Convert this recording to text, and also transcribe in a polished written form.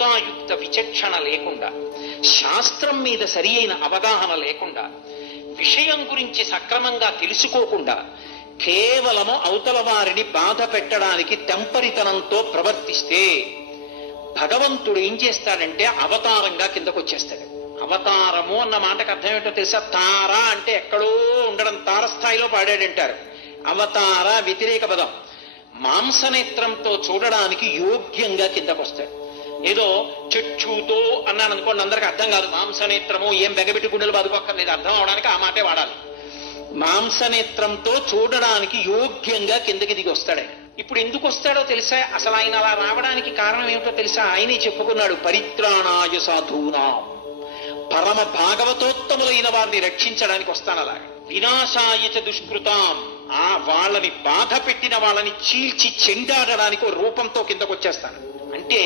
యుక్తాయుక్త విచక్షణ లేకుండా, శాస్త్రం మీద సరి అయిన అవగాహన లేకుండా, విషయం గురించి సక్రమంగా తెలుసుకోకుండా కేవలము అవతల వారిని బాధ పెట్టడానికి తెంపరితనంతో ప్రవర్తిస్తే భగవంతుడు ఏం చేస్తాడంటే అవతారంగా కిందకు వచ్చేస్తాడు. అవతారము అన్న మాటకు అర్థం ఏంటో తెలుసా? తార అంటే ఎక్కడో ఉండడం, తారస్థాయిలో పాడాడంటారు. అవతార వ్యతిరేక పదం. మాంసనేత్రంతో చూడడానికి యోగ్యంగా కిందకు వస్తాడు. ఏదో చక్షుతో అన్నాను అనుకోండి, అందరికి అర్థం కాదు. మాంసనేత్రము ఏం బెగబెట్టి గుండెలు బాదుకోక్కర్లేదు, అర్థం అవడానికి ఆ మాటే వాడాలి. మాంసనేత్రంతో చూడడానికి యోగ్యంగా కిందకి దిగి వస్తాడు ఆయన. ఇప్పుడు ఎందుకు వస్తాడో తెలుసా? అసలు ఆయన అలా రావడానికి కారణం ఏమిటో తెలుసా? ఆయనే చెప్పుకున్నాడు, పరిత్రాణాయ సాధూనాం, పరమ భాగవతోత్తములైన వారిని రక్షించడానికి వస్తాను. అలా వినాశాయ చ దుష్కృతాం, ఆ వాళ్ళని బాధ పెట్టిన వాళ్ళని చీల్చి చెండాడడానికి రూపంతో కిందకు వచ్చేస్తాను. అంటే